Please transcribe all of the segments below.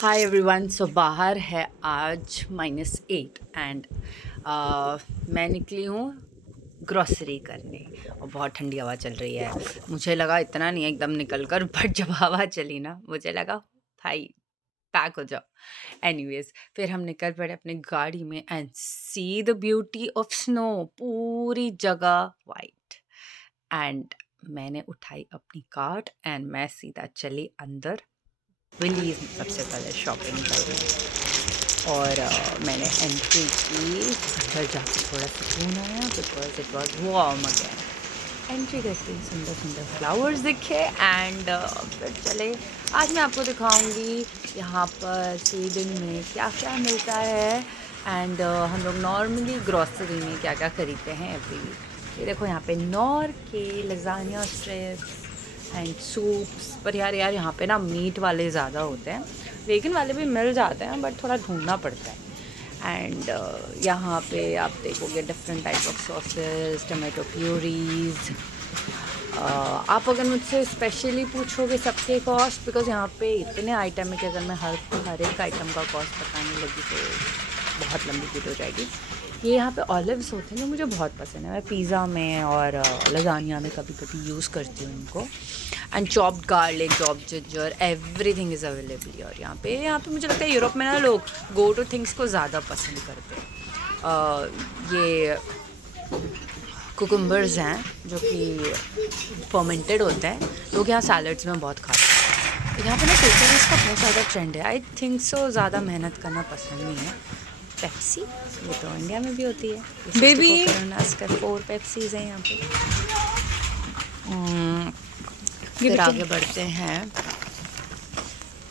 Hi everyone. सो बाहर है आज -8 एंड मैं निकली हूँ ग्रॉसरी करने और बहुत ठंडी हवा चल रही है। मुझे लगा इतना नहीं एकदम निकल कर बट जब हवा चली ना मुझे लगा भाई पैक हो जाओ। एनीवेज फिर हम निकल पड़े अपनी गाड़ी में and see the beauty of snow, पूरी जगह वाइट। एंड मैंने उठाई अपनी कार्ट एंड मैं सीधा चली अंदर। विलीज में सबसे पहले शॉपिंग करी और मैंने एंट्री की। अंदर जाके थोड़ा सुकून आया because it was warm again. Entry करते ही सुंदर सुंदर फ्लावर्स दिखे एंड फिर चले। आज मैं आपको दिखाऊंगी यहाँ पर स्वीडन में क्या क्या मिलता है एंड हम लोग नॉर्मली ग्रॉसरी में क्या क्या खरीदते हैं एवरी वीक। ये देखो यहाँ पे नॉर के लजानिया स्ट्रिप्स एंड सूप्स। पर यार यहाँ पे ना मीट वाले ज़्यादा होते हैं, वेगन वाले भी मिल जाते हैं बट थोड़ा ढूंढना पड़ता है। एंड यहाँ पे आप देखोगे different type of sauces, tomato purees. आप अगर मुझसे स्पेशली पूछोगे सबके कॉस्ट, बिकॉज यहाँ पे इतने आइटम है कि अगर मैं हर एक आइटम का कॉस्ट बताने लगी तो बहुत लंबी वीडियो हो जाएगी। ये यहाँ पे ऑलिव्स होते हैं जो मुझे बहुत पसंद है। मैं पिज़्ज़ा में और लजानिया में कभी कभी यूज़ करती हूँ इनको। And chopped garlic, chopped ginger, everything is available. और यहाँ पे मुझे लगता है यूरोप में ना लोग गो टू थिंग्स को ज़्यादा पसंद करते हैं। ये कुकुम्बर्स हैं जो कि फर्मेंटेड होते हैं, लोग यहाँ सैलड्स में बहुत खाते हैं। तो यहाँ पे ना पेप्सी का बहुत ज़्यादा ट्रेंड है। आई थिंक सो ज़्यादा मेहनत करना पसंद नहीं है। पेप्सी ये तो इंडिया में भी होती है। ये बेबी 64 करोनास का 4 पेप्सीज हैं यहाँ पे। ये फिर बच्चे आगे बढ़ते हैं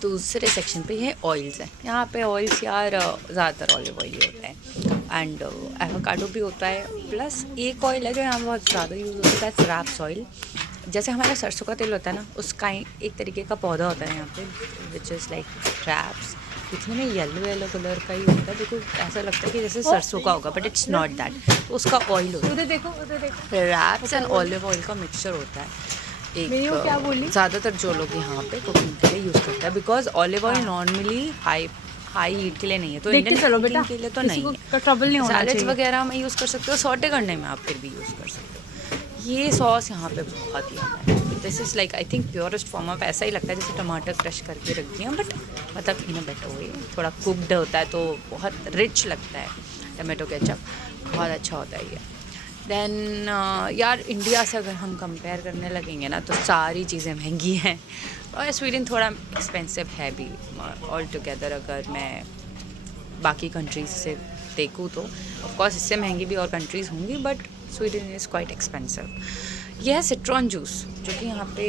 दूसरे सेक्शन पे। ये ऑयल्स हैं। यहाँ पे ऑयल्स यार ज़्यादातर ऑलिव ऑयल ही होता है एंड एवोकाडो भी होता है। प्लस एक ऑयल है जो यहाँ बहुत ज़्यादा यूज़ होता है, रैप्स ऑयल। जैसे हमारा सरसों का तेल होता है ना, उसका एक तरीके का पौधा होता है यहाँ पे विच इज़ लाइक रैप्स। दिखने में येलो येलो कलर का ही होता है, बिल्कुल ऐसा लगता है कि जैसे ओ सरसों का होगा बट इट्स नॉट दैट। तो उसका ऑयल होता उधर देखो, उधर देखो। है। वो रैप्स क्या एंड बोल रही ऑलिव ऑयल का मिक्सचर होता है। मेरी, एक वो क्या बोली? ज़्यादातर जो लोग यहाँ पे कुकिंग के लिए यूज़ करते हैं, बिकॉज ऑलिव ऑयल हाँ, नॉर्मली हाई हाई हीट के लिए नहीं है, तो देख के इंडियन चलो बेटा। कुकिंग के लिए तो किसी नहीं को है। का ट्रबल नहीं होना सैलेड्स चाहिए। वगैरह में यूज़ कर सकते हो, सॉटे करने में आप फिर भी यूज़ कर सकते हो। ये सॉस यहाँ पे बहुत ही है। This is like I think purest form of, ऐसा ही लगता है जैसे टमाटर क्रश करके रख दिया, बट मतलब इन अ बेटर वे। थोड़ा कुकड होता है तो बहुत रिच लगता है। टमाटो केचप बहुत अच्छा होता है ये। देन यार इंडिया से अगर हम कंपेयर करने लगेंगे ना तो सारी चीज़ें महंगी हैं और स्वीडन थोड़ा एक्सपेंसिव है भी। ऑल टुगेदर अगर मैं बाकी कंट्रीज से देखूँ तो ऑफ कोर्स इससे महंगी भी और कंट्रीज़ होंगी, but Sweden is quite expensive. यह है सिट्रॉन जूस, जो कि यहाँ पे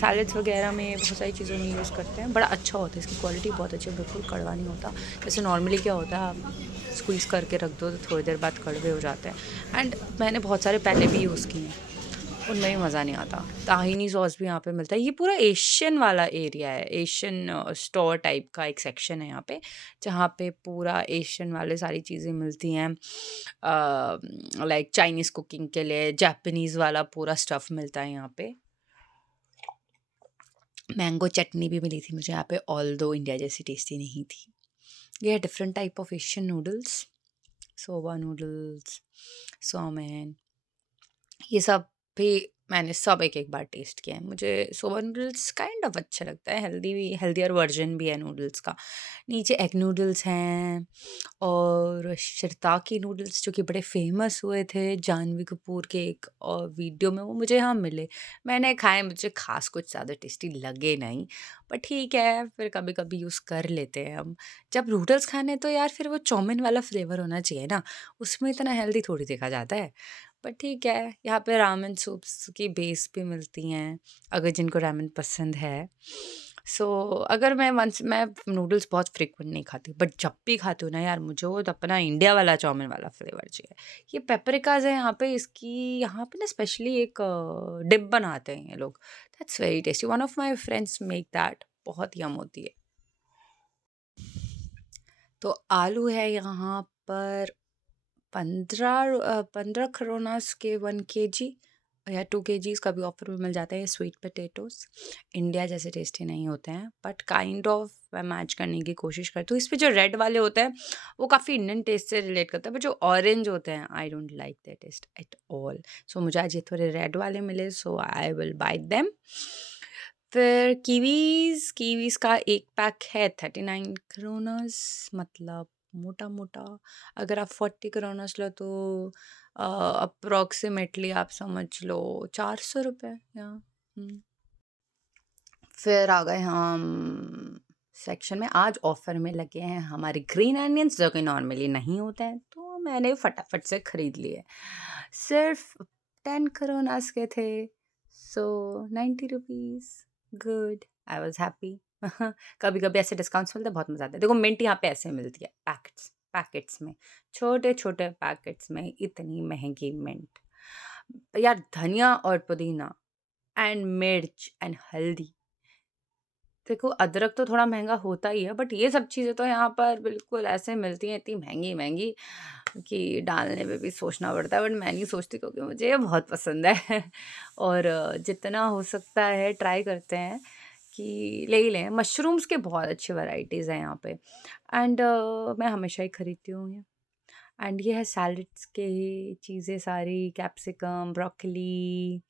सैलड्स वगैरह में बहुत सारी चीज़ों में यूज़ करते हैं। बड़ा अच्छा होता है, इसकी क्वालिटी बहुत अच्छी है, बिल्कुल कड़वा नहीं होता। जैसे नॉर्मली क्या होता है, आप स्क्वीज़ करके रख दो तो थोड़ी देर बाद कड़वे हो जाते हैं। एंड मैंने बहुत सारे पहले भी यूज़ किए हैं, उनमें भी मज़ा नहीं आता। ताहिनी सॉस भी यहाँ पे मिलता है। ये पूरा एशियन वाला एरिया है, एशियन स्टोर टाइप का एक सेक्शन है यहाँ पे, जहाँ पे पूरा एशियन वाले सारी चीज़ें मिलती हैं। लाइक चाइनीज़ कुकिंग के लिए जापानीज़ वाला पूरा स्टफ़ मिलता है यहाँ पे। मैंगो चटनी भी मिली थी मुझे यहाँ पे, ऑल्दो इंडिया जैसी टेस्टी नहीं थी। ये है different type of Asian noodles, soba noodles, Somen. ये सब भी मैंने सब एक-एक बार टेस्ट किया है। मुझे सोबा नूडल्स काइंड ऑफ अच्छा लगता है, हेल्दियर वर्ज़न भी है नूडल्स का। नीचे एग नूडल्स हैं और शिरताकी नूडल्स जो कि बड़े फ़ेमस हुए थे जानवी कपूर के एक वीडियो में, वो मुझे यहाँ मिले। मैंने खाए, मुझे ख़ास कुछ ज़्यादा टेस्टी लगे नहीं, पर ठीक है, फिर कभी-कभी यूज़ कर लेते हैं हम। जब नूडल्स खाने हैं तो यार फिर वो चाउमीन वाला फ्लेवर होना चाहिए ना, उसमें इतना हेल्दी थोड़ी देखा जाता है। पर ठीक है, यहाँ पे रामेन सूप्स की बेस भी मिलती हैं, अगर जिनको रामेन पसंद है। सो अगर मैं नूडल्स बहुत फ्रीक्वेंट नहीं खाती, बट जब भी खाती हूँ ना यार, मुझे वो तो अपना इंडिया वाला चाउमीन वाला फ्लेवर चाहिए। ये पेपरिकाज़ है यहाँ पे, इसकी यहाँ पे ना स्पेशली एक डिप बनाते हैं ये लोग। That's very tasty. One of my friends make that, बहुत यम होती है। तो आलू है यहाँ पर 15 15 क्रोनास के 1 केजी। या 2 kgs का भी ऑफर में मिल जाता है। ये स्वीट पोटैटोज़ इंडिया जैसे टेस्टी नहीं होते हैं, बट काइंड ऑफ मैं मैच करने की कोशिश करती हूँ। इस पे जो रेड वाले होते हैं वो काफ़ी इंडियन टेस्ट से रिलेट करता है, बट जो ऑरेंज होते हैं I don't like the taste at all. So मुझे आज ये थोड़े रेड वाले मिले, so I will buy them. फिर कीवीज़ का एक पैक है 39 क्रोनर्स, मतलब मोटा-मोटा अगर आप 40 क्रोनर्स लो तो अप्रॉक्सिमेटली आप समझ लो 400 रुपये या फिर आ गए हम सेक्शन में। आज ऑफर में लगे हैं हमारे ग्रीन अनियंस, जो कि नॉर्मली नहीं होते हैं, तो मैंने फटाफट से खरीद लिए। सिर्फ 10 क्रोनर्स के थे, सो 90 rupees. Good, I was happy. कभी कभी ऐसे डिस्काउंट्स मिलते हैं, बहुत मज़ा आता है। देखो मिंट यहाँ पे ऐसे मिलती है पैकेट्स में, छोटे छोटे पैकेट्स में इतनी महंगी मिंट। यार धनिया और पुदीना एंड मिर्च एंड हल्दी, देखो अदरक तो थोड़ा महंगा होता ही है, बट ये सब चीज़ें तो यहाँ पर बिल्कुल ऐसे मिलती हैं, इतनी महंगी महंगी कि डालने में भी सोचना पड़ता है, बट मैं नहीं सोचती क्योंकि मुझे ये बहुत पसंद है। और जितना हो सकता है ट्राई करते हैं कि ले ही लें। मशरूम्स के बहुत अच्छी वैराइटीज़ हैं यहाँ पे, एंड मैं हमेशा ही खरीदती हूँ ये। एंड ये है सैलड्स के चीज़ें सारी, capsicum, broccoli,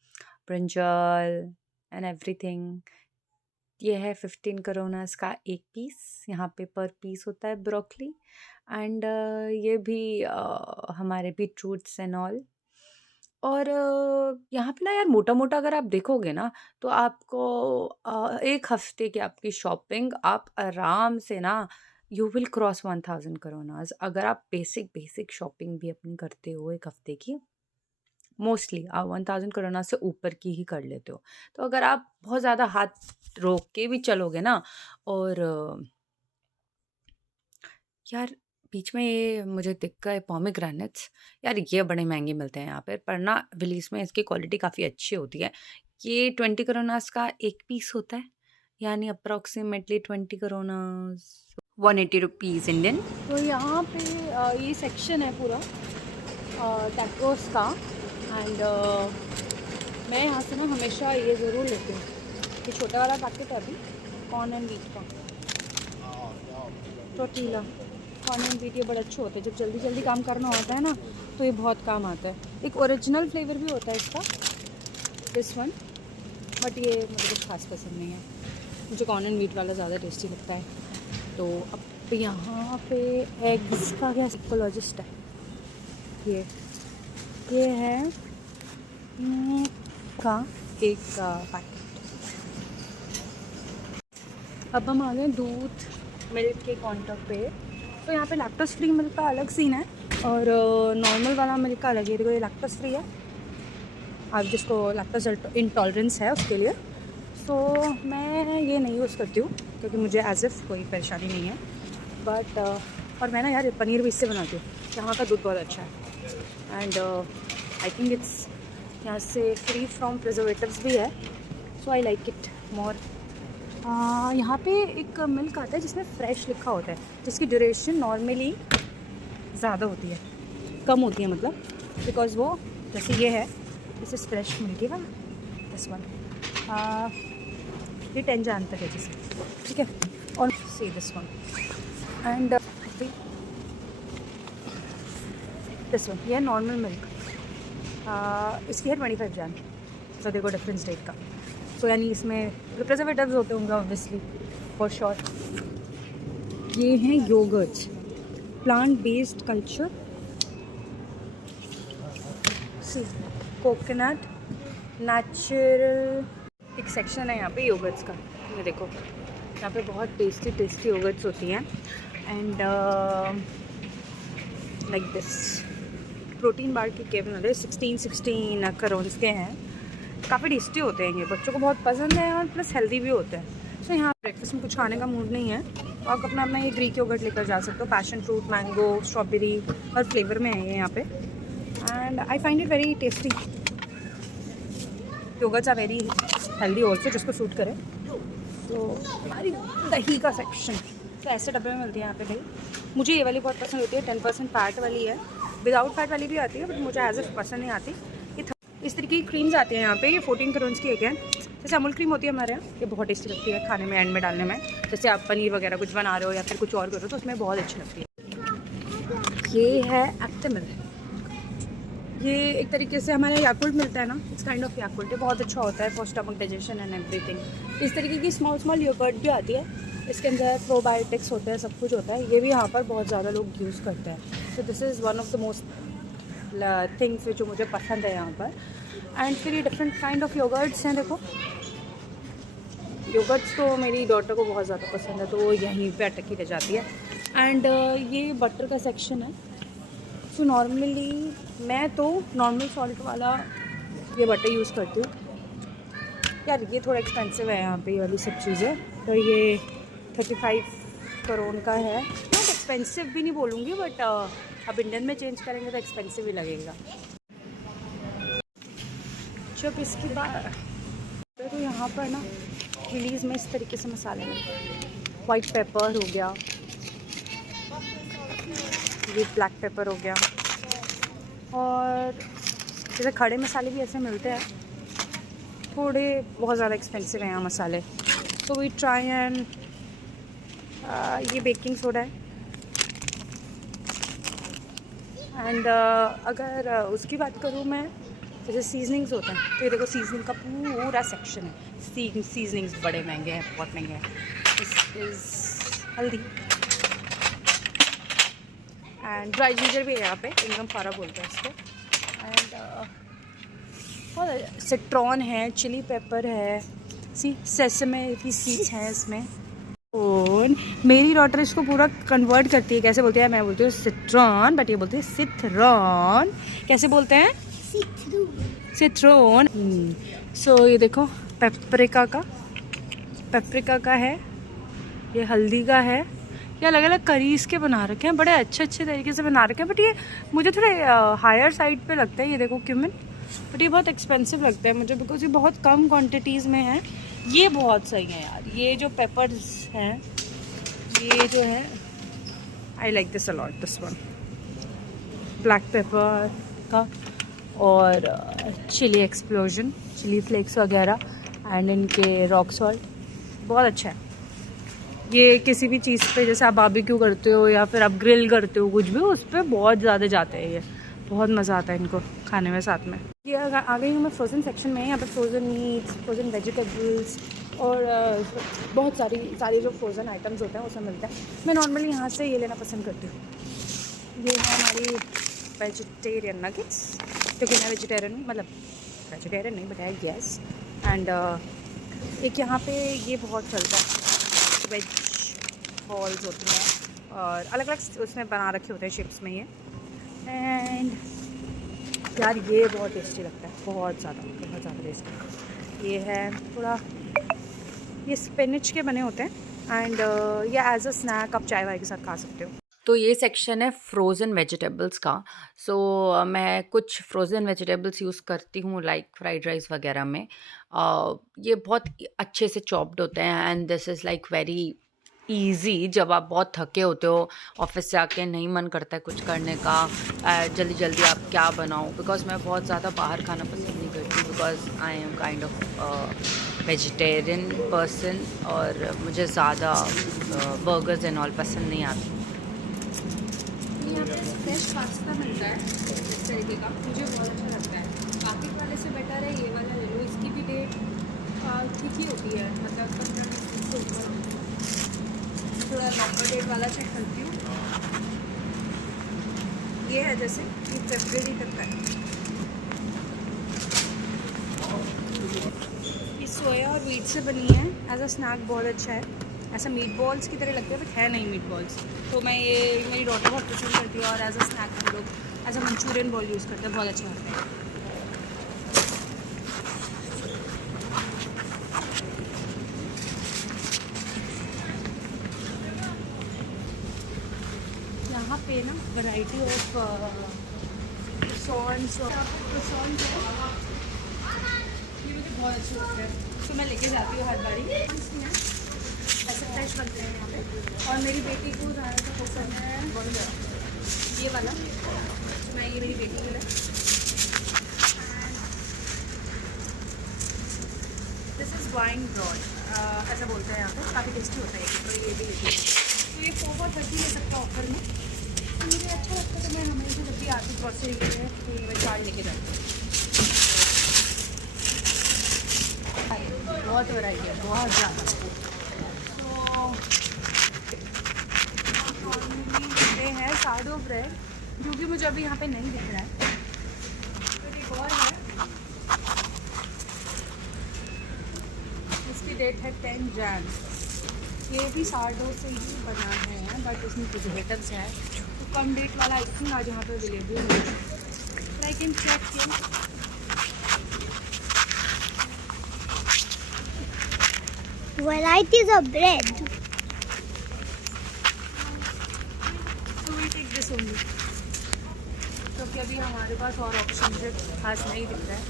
brinjal and everything. ये है 15 करोनास का एक पीस, यहाँ पे पर पीस होता है ब्रोकली। एंड ये भी हमारे बीटरूट्स एंड ऑल। और यहाँ पे ना यार मोटा मोटा अगर आप देखोगे ना तो आपको एक हफ्ते की आपकी शॉपिंग आप आराम से ना यू विल क्रॉस 1000 करोनास, अगर आप बेसिक बेसिक शॉपिंग भी अपनी करते हो एक हफ्ते की। मोस्टली आप 1000 करोना से ऊपर की ही कर लेते हो। तो अगर आप बहुत ज़्यादा हाथ रोक के भी चलोगे ना, और यार बीच में ये मुझे दिख गए पोमेग्रेनेट्स, यार ये बड़े महंगे मिलते हैं यहाँ पर ना विलीज में इसकी क्वालिटी काफ़ी अच्छी होती है। ये 20 करोनास का एक पीस होता है, यानी अप्रॉक्सीमेटली 20 करोनास 180 रुपीज़ इंडियन। तो यहाँ पे ये सेक्शन है पूरा टैकोस का। एंड मैं यहाँ से ना हमेशा ये ज़रूर लेती हूँ, ये छोटा वाला पैकेट है अभी कॉर्न एंड वीट का, टोर्टिला कॉर्न एंड वीट। ये बड़ा अच्छे होते हैं, जब जल्दी जल्दी काम करना होता है ना तो ये बहुत काम आता है। एक ओरिजिनल फ्लेवर भी होता है इसका, दिस वन, बट ये मुझे कुछ खास पसंद नहीं है, मुझे कॉर्न एंड वीट वाला ज़्यादा टेस्टी लगता है। तो अब यहाँ पे एग्स का क्या साइकोलॉजिस्ट है, ये है का एक पैकेट। अब हम आ गए दूध मिल्क के काउंटर पे। तो यहाँ पे लैक्टोस फ्री मिल्क का अलग सीन है और नॉर्मल वाला मिल्क का अलग है। देखो ये लैक्टोस फ्री है, आप जिसको लैक्टोस इंटॉलरेंस है उसके लिए। सो मैं ये नहीं यूज़ करती हूँ क्योंकि मुझे एज इफ़ कोई परेशानी नहीं है, बट और मैं ना यार पनीर भी इससे बनाती हूँ, यहाँ का दूध बहुत अच्छा है। एंड आई थिंक इट्स यहाँ से फ्री फ्रॉम प्रिजर्वेटिव्स भी है, so I like it more. यहाँ पे एक मिल्क आता है जिसमें फ्रेश लिखा होता है, जिसकी ड्यूरेशन नॉर्मली ज़्यादा होती है, कम होती है मतलब, बिकॉज़ वो जैसे ये है, दिस इज़ फ्रेश मिल्क है, दिस वन ये 10 जान तक है जिसकी, ठीक है। और see this one and this one, ये नॉर्मल मिल्क, इसकी है 25 जान। तो देखो डिफरेंस डेट का, तो यानी इसमें प्रिजर्वेटिव्स होते होंगे ऑब्वियसली, फॉर श्योर। ये हैं yoghurts, plant based culture, coconut natural. एक सेक्शन है यहाँ पे योगर्ट्स का, ये देखो यहाँ पे बहुत टेस्टी टेस्टी योगर्ट्स होती हैं। And like this protein bar की केवल होते हैं, 16 करोन्स के हैं, काफ़ी टेस्टी होते हैं ये, बच्चों को बहुत पसंद है और प्लस हेल्दी भी होते हैं। सो यहाँ ब्रेकफास्ट में कुछ खाने का मूड नहीं है, आप अपना अपना ये ग्रीक योगर्ट लेकर जा सकते हो, पैशन फ्रूट, मैंगो, स्ट्रॉबेरी, हर फ्लेवर में है ये यहाँ पे। And I find it very tasty. Yogurts are very healthy also, जिसको सूट करे। तो हमारी दही का सेक्शन, तो ऐसे डब्बे में मिलती है यहाँ पे दही। मुझे ये वाली बहुत पसंद होती है, 10% फैट वाली है, विदाउट फैट वाली भी आती है, बट मुझे एज इफ पसंद नहीं आती। इस तरीके की क्रीम्स आती हैं यहाँ पे, ये 14 करोन्स की एक है। जैसे अमूल क्रीम होती है हमारे यहाँ, ये बहुत टेस्टी लगती है खाने में, एंड में डालने में। जैसे आप पनीर वगैरह कुछ बना रहे हो या फिर कुछ और करो तो उसमें बहुत अच्छी लगती है। ये है एक्टिमिल, ये एक तरीके से हमारे याकुल्ट मिलता है ना, इट्स काइंड ऑफ याकुल्ट। ये बहुत अच्छा होता है for stomach digestion and everything. इस तरीके की स्मॉल स्मॉल योगर्ट भी आती है, इसके अंदर प्रोबायोटिक्स होते हैं, सब कुछ होता है। ये भी यहाँ पर बहुत ज़्यादा लोग यूज़ करते हैं। So this is one of the most things जो मुझे पसंद है यहाँ पर। एंड फिर ये डिफरेंट काइंड ऑफ योगर्ट्स हैं। देखो योगर्ट्स तो मेरी डॉटर को बहुत ज़्यादा पसंद है, तो वो यहीं पे अटकी रह जाती है। एंड ये बटर का सेक्शन है। सो नॉर्मली मैं तो नॉर्मल सॉल्ट वाला ये बटर यूज़ करती हूँ। यार ये थोड़ा एक्सपेंसिव है यहाँ पे ये वाली सब चीज़ें, तो ये 35 करोड़ का है। नॉट एक्सपेंसिव भी नहीं बोलूँगी, बट अब इंडियन में चेंज करेंगे तो एक्सपेंसिव ही लगेगा। जब इसकी बात तो यहाँ पर ना रिलीज़ में इस तरीके से मसाले मिलते हैं। वाइट पेपर हो गया, ये ब्लैक पेपर हो गया, और जैसे खड़े मसाले भी ऐसे मिलते हैं, थोड़े बहुत ज़्यादा एक्सपेंसिव हैं यहाँ मसाले। तो वी ट्राई एंड ये बेकिंग सोडा है। एंड अगर उसकी बात करूँ मैं, जैसे सीजनिंग्स होते हैं, तो ये देखो सीजनिंग का पूरा सेक्शन है। सीजनिंग्स बड़े महंगे हैं, बहुत महंगे हैं। दिस इज़ हल्दी एंड ड्राई जिंजर भी है यहाँ पे, इंगम फारा बोलते हैं इसको। एंड बहुत सिट्रॉन है, चिली पेपर है, सेसमे की सीड्स हैं इसमें। और मेरी डॉटर इसको पूरा कन्वर्ट करती है, कैसे बोलते हैं, मैं बोलती हूँ सिट्रॉन, बट ये बोलते हैं सिथरॉन। कैसे बोलते हैं? सिट्रॉन। सो ये देखो पेपरिका का है, ये हल्दी का है। ये अलग अलग करीज के बना रखे हैं, बड़े अच्छे अच्छे तरीके से बना रखे हैं। बट ये मुझे थोड़े हायर साइड पे लगता है। ये देखो क्यूमिन, बट ये बहुत एक्सपेंसिव लगता है मुझे, बिकॉज ये बहुत कम क्वांटिटीज़ में है। ये बहुत सही है यार, ये जो पेपर्स हैं, ये जो है I like this a lot, this one black pepper का, और चिली एक्सप्लोजन, चिली फ्लेक्स वगैरह, एंड इनके रॉक सॉल्ट बहुत अच्छा है। ये किसी भी चीज़ पे, जैसे आप बारबेक्यू करते हो या फिर आप ग्रिल करते हो कुछ भी, उस पर बहुत ज़्यादा जाते हैं। ये बहुत मज़ा आता है इनको खाने में साथ में। ये आ गई हूँ मैं फ्रोज़न सेक्शन में। यहाँ पे फ्रोज़न मीट्स, फ्रोज़न वेजिटेबल्स और बहुत सारी जो फ्रोज़न आइटम्स होते हैं वो सब मिलते हैं। मैं नॉर्मली यहाँ से ये लेना पसंद करती हूँ। ये है हमारी वेजिटेरियन नगेट्स, क्योंकि मैं वेजिटेरियन हूँ, मतलब वेजिटेरियन नहीं बट आई गेस। एंड एक यहाँ पे ये बहुत चलता है, वेज बॉल्स होती हैं और अलग अलग उसमें बना रखे होते हैं शेप्स में ये। एंड यार ये बहुत टेस्टी लगता है, बहुत ज़्यादा टेस्टी। ये है थोड़ा, ये स्पिनच के बने होते हैं। एंड ये एज अ स्नैक आप चाय वाय के साथ खा सकते हो। तो ये सेक्शन है फ्रोज़न वेजिटेबल्स का। सो मैं कुछ फ्रोज़न वेजिटेबल्स यूज़ करती हूँ लाइक फ्राइड राइस वगैरह में। ये बहुत अच्छे से चॉप्ड होते हैं, and this is like very easy. जब आप बहुत थके होते हो ऑफिस से आके, नहीं मन करता है कुछ करने का, जल्दी जल्दी आप क्या बनाओ, बिकॉज मैं बहुत ज़्यादा बाहर खाना पसंद नहीं करती, because I am kind of vegetarian person, और मुझे ज़्यादा बर्गर्स एंड ऑल पसंद नहीं आती। यहाँ पे फ्रेश पास्ता मिलता है इस तरीके का, मुझे बहुत अच्छा लगता है। बाकी वाले से बेटर है ये वाला ले लो। इसकी भी डेट ठीक ही होती है, मतलब 15-20 दिन से ऊपर। थोड़ा लंबा डेट वाला चेक करती हूँ। ये है जैसे ये फरवरी तक का है। ये सोया और वीट से बनी है, एज अ स्नैक बहुत अच्छा है। ऐसा मीट बॉल्स की तरह लगते हैं, बट है नहीं मीट बॉल्स। तो मैं ये, मेरी डॉटर बहुत पसंद करती है, और एज अ स्नैक हम लोग as a Manchurian ball use करते हैं, बहुत अच्छा लगता है। यहाँ पे ना वैरायटी ऑफ सॉन्स है, ये मुझे बहुत अच्छे लगते हैं, तो मैं लेके जाती हूँ हर बारी। ऐसे फ्रेश बनते हैं यहाँ पे। और मेरी बेटी को ज़्यादा पसंद है ये वाला, तो मैं ये मेरी बेटी के लिए। स्वाइन ब्रॉड ऐसा बोलते हैं यहाँ पे, काफ़ी टेस्टी होता है ये, तो ये भी लेती हूँ। तो ये 4 for 30 ले सकते ऑफर में, तो मुझे अच्छा लगता है। तो मैं हमेशा जब भी आती ग्रॉसरी के लिए तो मैं चार्ट लेके जाती हूँ। बहुत वैरायटी है, बहुत ज़्यादा। तो ये है साडो ब्रेड, जो कि मुझे अभी यहाँ पे नहीं दिख रहा है। तो एक और है, इसकी डेट है 10 जैन। ये भी साडो से ही बना है, बट इसमें प्रिजर्वेटिव्स है, तो कम डेट वाला आई थिंक आज यहाँ पे अवेलेबल है। I can check him. Varieties of bread. तो वी टेक दिस ओनली, क्योंकि अभी हमारे पास और ऑप्शन खास नहीं दिख रहा है।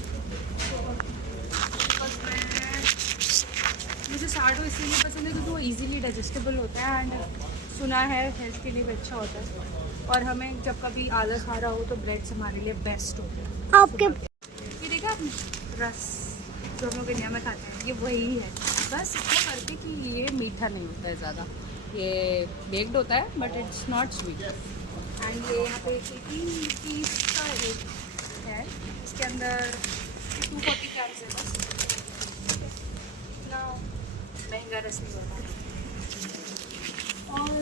मुझे साडो इसलिए पसंद है क्योंकि वो इजीली डाइजेस्टेबल होता है, एंड सुना है हेल्थ के लिए भी अच्छा होता है। और हमें जब कभी आलस आ रहा हो तो ब्रेड्स हमारे लिए बेस्ट होते हैं। आपके ये देखा आपने रस जो हम लोग इंडिया में खाते हैं, ये वही है, बस इतना करके कि ये मीठा नहीं होता है ज़्यादा, ये बेक्ड होता है but it's not sweet. And ये यहाँ पे 18 रुपीज़ का एक है, इसके अंदर 240 ग्राम्स है बस, इतना महंगा रस नहीं होता। और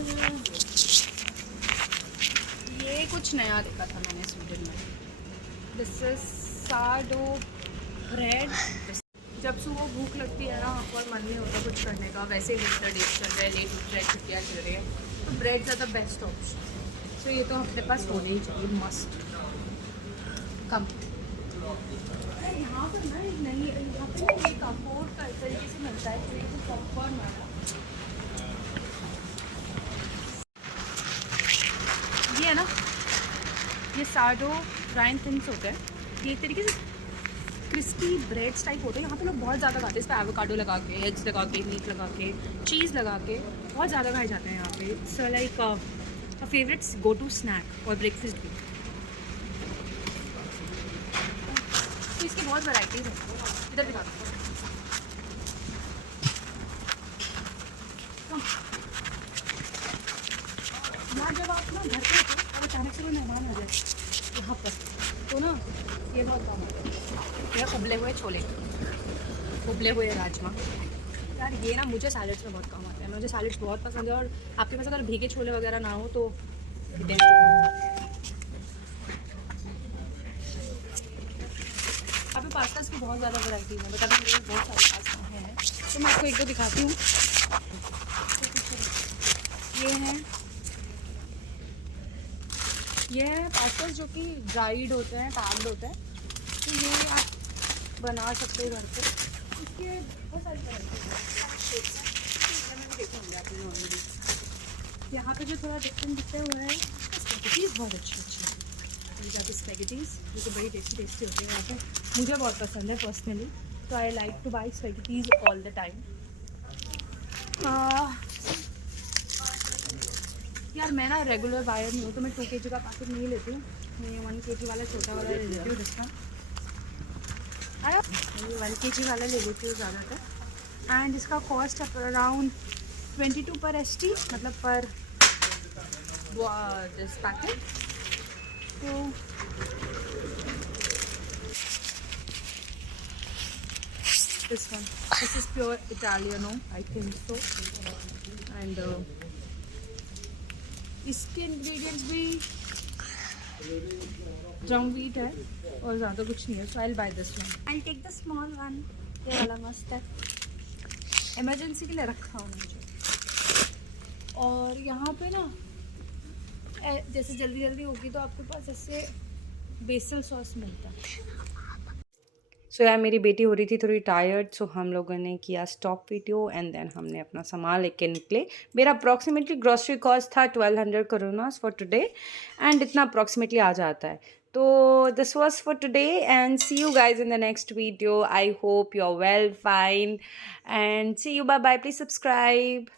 ये कुछ नया देखा था मैंने स्वीडन में, दिस इज साडो ब्रेड। जब सुबह भूख लगती है ना और मन नहीं होता कुछ करने का, वैसे ही विंटर डेज चल रहे हैं, लेट उठ रहे, छुट्टियाँ चल रही है, तो ब्रेड ज़्यादा बेस्ट ऑप्शन। तो ये तो अपने पास होने ही चाहिए, मस्ट कम। यहाँ पर ना नहीं, यहाँ पर एक अफोर्ड का तरीके से मिलता है, तो ये तो पॉपकॉर्न वाला, ये है ना, ये साडो फ्राइन थिंग्स होते हैं, ये एक तरीके से क्रिस्पी ब्रेड्स टाइप होते हैं। यहाँ पे लोग बहुत ज़्यादा खाते हैं, इस पर एवोकाडो लगा के, एग्स लगा के, मीट लगा के, चीज़ लगा के बहुत ज़्यादा खाए जाते हैं यहाँ पे। It's like a favourite go to snack और ब्रेकफास्ट भी। तो इसकी बहुत वैराइटीज़ हैं, इधर भी खाते हैं। यार जब आप ना घर पे होते और अचानक से कोई मेहमान आ जाए यहाँ पर, तो ना ये बहुत काम होता है। ये उबले हुए छोले, उबले हुए राजमा, यार ये ना मुझे सैलड्स में बहुत काम आते हैं, मुझे सैलड्स बहुत पसंद है। और आपके पास अगर भीगे छोले वगैरह ना हो तो बेस्ट होता। अभी पास्तास की बहुत ज़्यादा वैरायटी है, बता मेरे बहुत सारे पास्ता हैं, तो मैं आपको एक दो दिखाती हूँ। ये है पास्ता जो कि ड्राइड होते हैं, पैक्ड होते हैं, तो ये आप बना सकते हो घर पे। इसके बहुत सारी वैरायटी मैंने देखे होंगे आपने ऑलरेडी। यहाँ पे जो थोड़ा डिफरेंट दिखते हुए है, स्पैगेटीज़ बहुत अच्छी अच्छी है, जाके स्पैगेटीज़ जो कि बड़ी टेस्टी टेस्टी होती है यहाँ पे, मुझे बहुत पसंद है पर्सनली, तो I like two by spaghettis all the time. यार मैं ना रेगुलर बायर नहीं हूँ, तो मैं 2 kg का पैकेट नहीं लेती हूँ, मैं 1 kg वाला छोटा वाला ले लेती हूँ, जिसका 1 kg वाला ले लेती हूँ ज़्यादातर। एंड इसका कॉस्ट अराउंड 22 पर ST, मतलब पर दिस पैकेट। तो this one, this is pure Italiano, I think so, and इसके इंग्रेडिएंट्स भी ब्राउन व्हीट है और ज़्यादा कुछ नहीं है, so I will buy this one, I take the small one. ये वाला मस्त है, इमरजेंसी के लिए रखा हूँ मुझे। और यहाँ पे ना जैसे जल्दी जल्दी होगी तो आपके पास ऐसे बेसल सॉस मिलता है। सो यार मेरी बेटी हो रही थी थोड़ी टायर्ड, सो हम लोगों ने किया स्टॉप वीडियो एंड देन हमने अपना सामान लेके निकले। मेरा अप्रॉक्सीमेटली ग्रॉसरी कॉस्ट था 1200 करोनास फॉर टुडे, एंड इतना अप्रॉक्सीमेटली आ जाता है। तो this was for today and see you guys in the next video. I hope you are well, fine, and see you, bye bye, please subscribe.